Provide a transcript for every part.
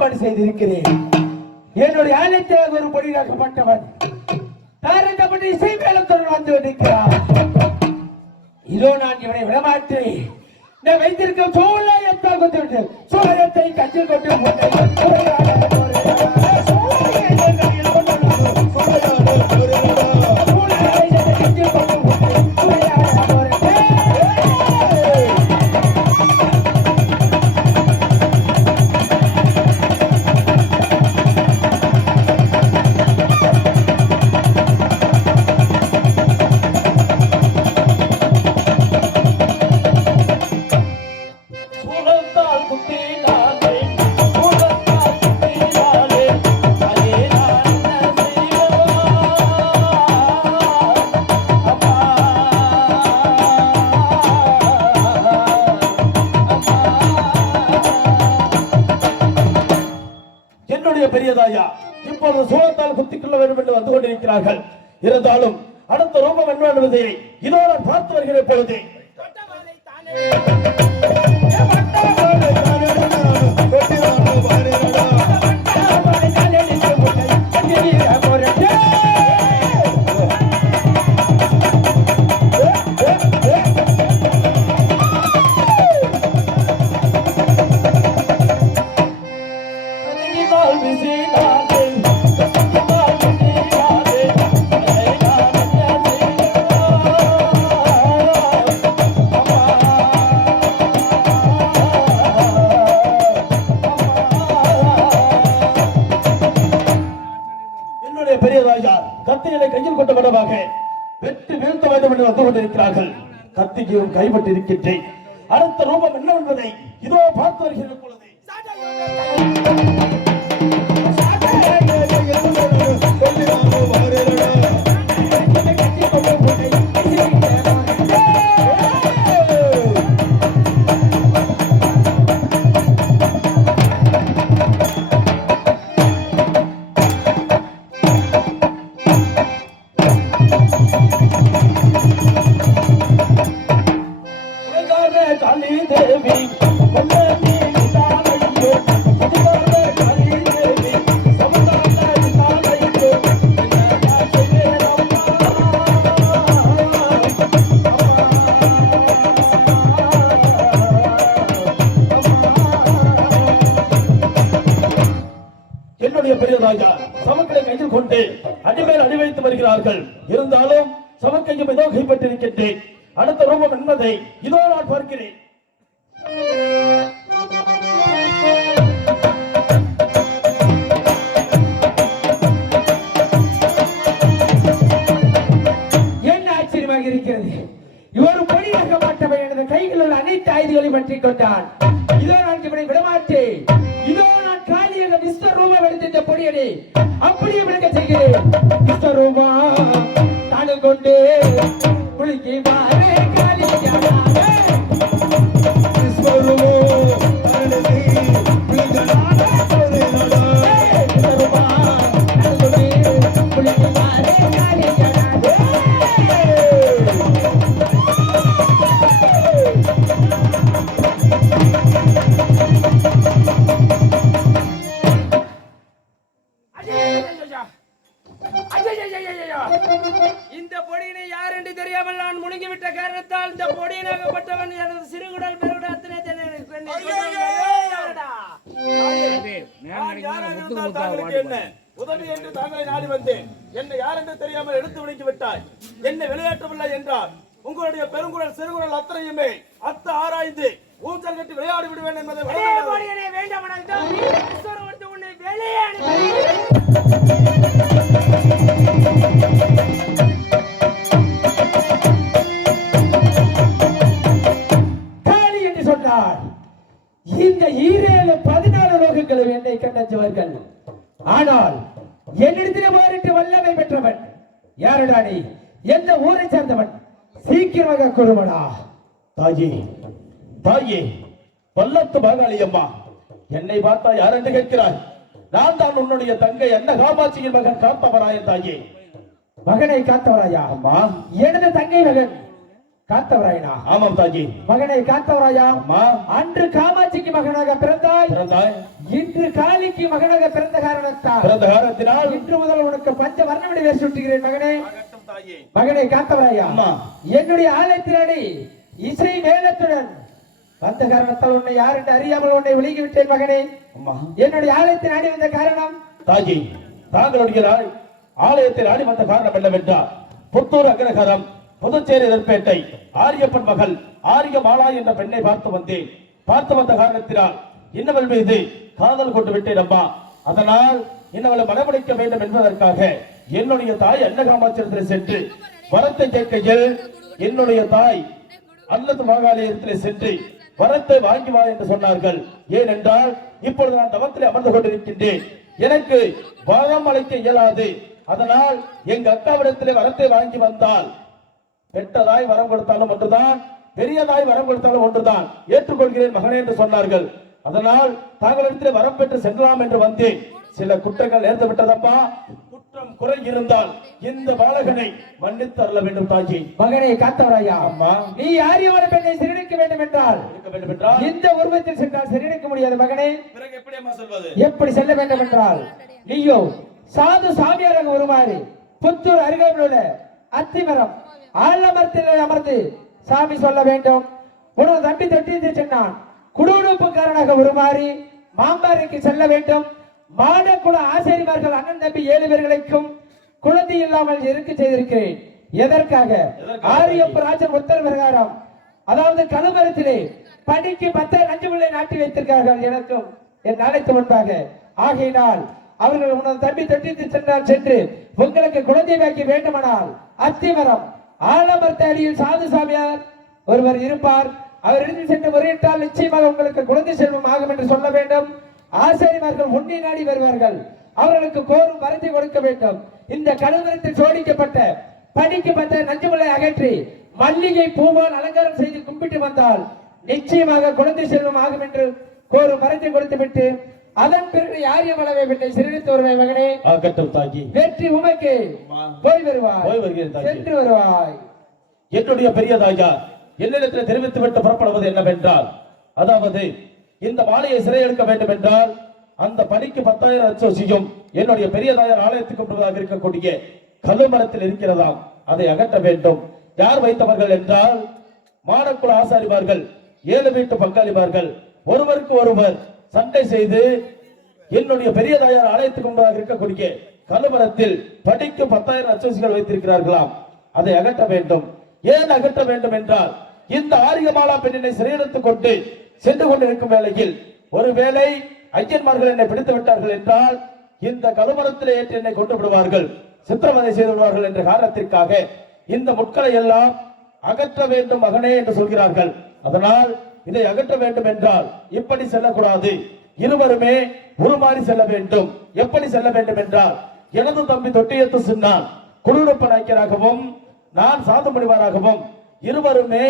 ஏற்பாடு செய்திருக்கிறேன். என்னுடைய ஆலயத்தில் ஒரு பொடியாக்கப்பட்டவன் தாரங்கப்பட்ட இசை மேலத்துடன் வந்து கொண்டிருக்கிறார். இதோ நான் இவனை விடமாட்டேன். நான் வைத்திருக்கும் சோழத்தை கஞ்சில் கொண்டு பெரியதாயா இப்பொழுது சூழத்தால் குத்திக் கொள்ள வேண்டும் என்று வந்து கொண்டிருக்கிறார்கள். இருந்தாலும் அடுத்த ரூபம் என்ன என்பதை இதோ நான் பார்த்து வருகிற பொழுது வெற்றி வீழ்த்த வேண்டும் என்று வந்து கொண்டிருக்கிறார்கள். கத்தியும் கைப்பற்றி இருக்கின்றேன். அடுத்த ரூபம் என்ன என்பதை இதோ பார்த்து வருகிற பொழுது சமக்களை கையில் கொண்டு அடிமேல் அடி வைத்து வருகிறார்கள். இருந்தாலும் சமக்கையும் ஏதோ கைப்பற்றிருக்கின்றேன். அடுத்த ரூபம் என்பதை இதோ நான் பார்க்கிறேன். என்ன ஆச்சரியமாக இருக்கிறது. இவர் பொடியாக்கப்பட்டவன் எனது கைகளில் உள்ள அனைத்து ஆயுதங்களையும் பற்றிக் கொண்டான். இதோ நான் இவனை விடமாட்டேன். இதோ நான் காலியாக விஸ்வரூபம் எடுத்த இந்த பொடியனை அப்படியே விளக்க செய்கிறேன். விஸ்வரூபா தானும் கொண்டு குளிக்கி மாறே காலியாக விஸ்வரூபா இந்த பொடியினை யார் என்று தெரியாமல் நான் முழுங்கிவிட்ட காரணத்தால் இந்த பொடியினாகப்பட்டவன் எனது சிறுகுடல் பெருகுடத்தினை உதவி என்று தாங்களை நாடி வந்தேன். என்னை யார் என்று தெரியாமல் எடுத்து விடுங்கி விட்டாய். என்னை வெளியேற்றவில்லை என்றால் உங்களுடைய பெருங்குடல் சிறுகுடல் அத்தனையுமே ஆராய்ந்து ஊஞ்சல் கட்டி விளையாடி விடுவேன் என்பதை வேண்டாம். காளி என்று சொன்னார். இந்த 14 லோகங்களும் என்னை கண்டவர்கள். ஆனால் என்னிடத்தில் மாறிட்டு வல்லமை பெற்றவன் யாரடா நீ? எந்த ஊரை சேர்ந்தவன்? சீக்கிரமாக கொடுமடா. தாயே பல்லத்து பாகாளி அம்மா, என்னை பார்த்தா யார் என்று கேட்கிறாய்? நான் தான் உன்னுடைய தங்கை என்ன காமாட்சியின் மகன் காத்தவராயன். தாயே மகனை காத்தவராயா? அம்மா, எனது தங்கை மகன் காத்தவராயனா? ஆமாம் தாஜி. மகனே காத்தவராயா, அம்மா, அன்று காமாட்சிக்கு மகனாக பிறந்தாய், இன்று காளிக்கு மகனாக பிறந்த காரணத்தால் இன்று முதல் உனக்கு பஞ்ச வர்ணமணி வேர் சுட்டுகிறேன் மகனே. மகனே காத்தவராயா, என்னுடைய ஆலயத்தினடி இசை மேலத்துடன் வந்த காரணத்தால் உன்னை யார் என்று அறியாமல் உன்னை விலகி விட்டேன் மகனே. என்னுடைய ஆலயத்தின் ஆடி வந்த காரணம் தாஜி, தாங்களுடைய ஆலயத்தில் ஆடி வந்த காரணம் என்னவென்றால் புத்தூர் அக்ரஹாரம் புதுச்சேரி நெற்பேட்டை ஆரியப்பன் மகள் ஆரியமாலா என்ற பெண்ணை பார்த்து வந்தேன். பார்த்து வந்த காரணத்தினால் இன்னவள் மீது காதல் கொண்டு விட்டேன் அம்மா. அதனால் இன்னவளை மனமுடிக்க வேண்டும் என்பதற்காக என்னுடைய தாய் அன்னகாமாட்சியத்தில் சென்று வரத்தை கேட்கையில் என்னுடைய தாய் அல்லது மாகாளியத்தில் சென்று வரத்தை வாங்கி வா என்று சொன்னார்கள். ஏனென்றால் இப்பொழுது நான் தவத்திலே அமர்ந்து கொண்டிருக்கின்றேன், எனக்கு வரம் அளிக்க இயலாது. அதனால் எங்க அக்காவிடத்திலே வரத்தை வாங்கி வந்தால் பெற்றதாய் வரம் கொடுத்தாலும் ஒன்றுதான், பெரியதாய் வரம் கொடுத்தாலும் ஒன்றுதான், ஏற்றுக்கொள்கிறேன் மகனே என்று சொன்னார்கள். அதனால் தாங்களிடத்திலே வரம் பெற்று செல்லலாம் என்று வந்தேன். சில குற்றங்கள் நேர்ந்து விட்டதப்பா. குற்றம் குறை இருந்தால் இந்த பாலகனை மன்னித்து அருள வேண்டும் தாஜி. மகனே காத்தவராயா, அம்மா, நீ ஆரியவன பெண்ணை சிறுணிக்க வேண்டும் என்றால் இந்த உருவத்தில் சென்றால் சிறுணிக்க முடியாது மகனே. பிறகு எப்படி அம்மா சொல்வது? எப்படி செல்ல வேண்டும் என்றால் நீயோ சாது சாமியாராக உருமாறி புத்தூர் அருகாமையில் உள்ள அத்திமரம் ஆலமரத்தில் அமர்ந்து சாமி சொல்ல வேண்டும். உனது தம்பி தொட்டி சொன்னான் குடுகுடுப்புக்காரனாக உருமாறி மாம்பாறைக்கு செல்ல வேண்டும். மாடக்குல ஆசிரியர்கள் அண்ணன் தம்பி 7 பேர்களுக்கும் குழந்தை இல்லாமல் இருக்க செய்திருக்கிறேன். எதற்காக? ஆரியப்ப ராஜன் உத்தரவு பிரகாரம், அதாவது கழுமரத்திலே படிக்கு 10 நஞ்சு பிள்ளை நாட்டி வைத்திருக்கிறார்கள் எனக்கும் என் நாளைக்கு முன்பாக. ஆகையினால் அவர்கள் உனது தம்பி தொட்டி சென்றால் சென்று உங்களுக்கு குழந்தை வாக்கி வேண்டுமானால் அத்திமரம் ஆலமரத்த அடியில் சாது சாமியார் ஒருவர் இருப்பார். அவர் இருந்து சென்று முறையிட்டால் நிச்சயமாக உங்களுக்கு குழந்தை செல்வம் ஆகும் என்று சொல்ல வேண்டும். ஆசிரியர்கள் உன்னை நாடி வருவார்கள். அவர்களுக்கு கோரும் வரத்தை கொடுக்க வேண்டும். இந்த கழுமரத்தில் சோடிக்கப்பட்ட படிக்கு 10 நஞ்சுமுலை அகற்றி மல்லிகை பூவால் அலங்காரம் செய்து கும்பிட்டு வந்தால் நிச்சயமாக குழந்தை செல்வம் ஆகும் என்று கோரும் வரத்தை கொடுத்துவிட்டு அதன் பிறகு ஆரியமளவை பெண்ணை சிறுவித்து வருவாய் மகனே. வெற்றி உமக்கு. போய் வருவாய், சென்று வருவாய். என்னுடைய பெரிய தாயா என்னிடத்தில் தெரிவித்து விட்டு புறப்படுவது என்னவென்றால், அதாவது இந்த மாலையை சிறை எடுக்க வேண்டும் என்றால் அந்த பணிக்கு 10,000 அச்சோசியும் என்னுடைய பெரிய தாயார் ஆலயத்துக்கு முன்பதாக இருக்கக்கூடிய கழுமரத்தில் இருக்கிறதாம். அதை அகற்ற வேண்டும். யார் வைத்தவர்கள் என்றால் மாடக்குல ஆசாரிமார்கள், 7 வீட்டு பங்காளிமார்கள் ஒருவருக்கு ஒருவர் சண்டை செய்து என்னுடைய பெரிய தாயார் ஆலயத்துக்கு முன்பதாக இருக்கக்கூடிய கழுமரத்தில் படிக்கு 10,000 அச்சோசிகள் வைத்திருக்கிறார்களாம். அதை அகற்ற வேண்டும். ஏன் அகற்ற வேண்டும் என்றால் இந்த ஆரியமாலா பெண்ணினை சிறையிடத்துக் கொண்டு சென்று கொண்டிருக்கும் வேளையில் ஒருவேளை ஐயன்மார்கள் என்னை பிடித்து விட்டார்கள் என்றால் இந்த கழுமரத்திலே ஏற்று என்னை கொண்டு விடுவார்கள், சித்திரவதை செய்து விடுவார்கள் என்ற காரணத்திற்காக இந்த முட்களை எல்லாம் அகற்ற வேண்டும் மகனே என்று சொல்கிறார்கள். அதனால் இதை அகற்ற வேண்டும் என்றால் இப்படி செல்லக்கூடாது, இருவருமே உருமாறி செல்ல வேண்டும். எப்படி செல்ல வேண்டும் என்றால் எனது தம்பி தொட்டியத்து சின்னான் குடுகுடுப்ப நாயக்கராகவும் நான் சாது முனிவராகவும் இருவருமே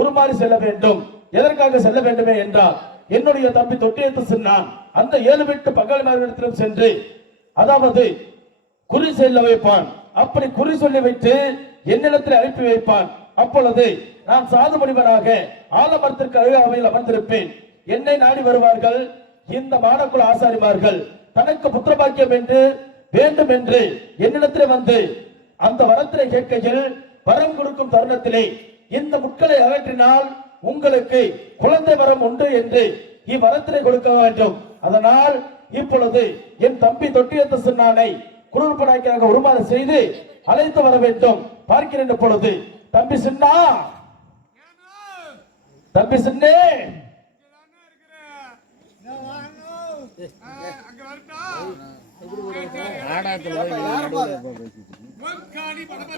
உருமாறி செல்ல வேண்டும். எதற்காக செல்ல வேண்டுமே என்றால் என்னுடைய தம்பி தொட்டியத்து சின்னான் அந்த 7 வீட்டு பங்காளிமார்களிடத்திலும் சென்று அதாவது குறி செல்ல வைப்பான். அப்படி குறி சொல்லி வைத்து என்னிடத்தில் அனுப்பி வைப்பான். அப்பொழுது நான் சாது முனிவராக ஆலமரத்திற்கு அருகாமையில் அமர்ந்திருப்பேன். என்னை நாடி வருவார்கள். இந்த மாடக்குல ஆசாரிமார்கள் தனக்கு புத்திரபாக்கியம் என்று வேண்டும் என்று என்னிடத்தில் வந்து அந்த வரத்தினை கேட்கையில் வரம் கொடுக்கும் தருணத்திலே இந்த முட்களை அகற்றினால் உங்களுக்கு குழந்தை வரம் உண்டு என்று இவ்வரத்தினை கொடுக்க வேண்டும். அதனால் இப்பொழுது என் தம்பி தொட்டியத்து சின்னானை குருப்பனாக்கியாக உருமாறு செய்து அழைத்து வர வேண்டும். பார்க்கிறேன் இப்பொழுது தம்பி சின்னா, தம்பி சின்னே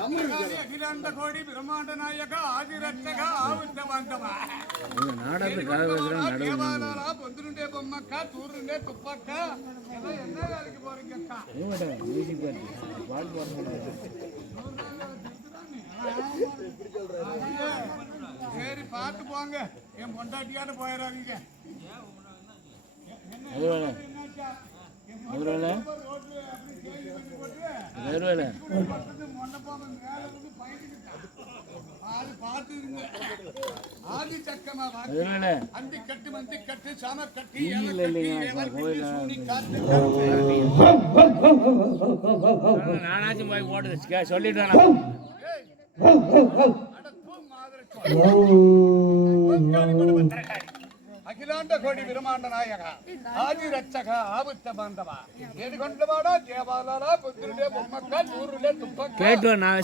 கோடி அகிலாண்ட கோடி பிரம்மாண்ட நாயக ஆதிரட்சக ஆவுத்தவந்தமா பொந்துருண்டே பொம்மக்கா தூருண்டே துப்பக்கா என்ன வேலைக்கு போறீங்கக்கா? சரி பார்த்து போங்க, என் பொண்டாட்டியான்னு போயிடாதீங்க. பால் பாத்துங்க ஆதி சக்கமா வாக்கு அந்தி கட்டு மந்தி கட்டு சாம கட்டி சூனி காத்து நானாச்சும் போய் போட்டு சொல்லிட்டு ಅಖಿಲಾಂಡ ಕೋಟಿ ವಿರಮಾಂಡ ನಾಯಕ ಆದಿ ರಕ್ಷಕ ಆಬುತ್ತ ಬಾಂಧವ ಏಡುಗೊಂಡ ಮಾಡ ದೇವಾಲಯ ಪುತ್ರುಡೆ ಬೊಮ್ಮಕ್ಕ ನೂರುಲೆ ತುಪ್ಪ கேட்டு நான்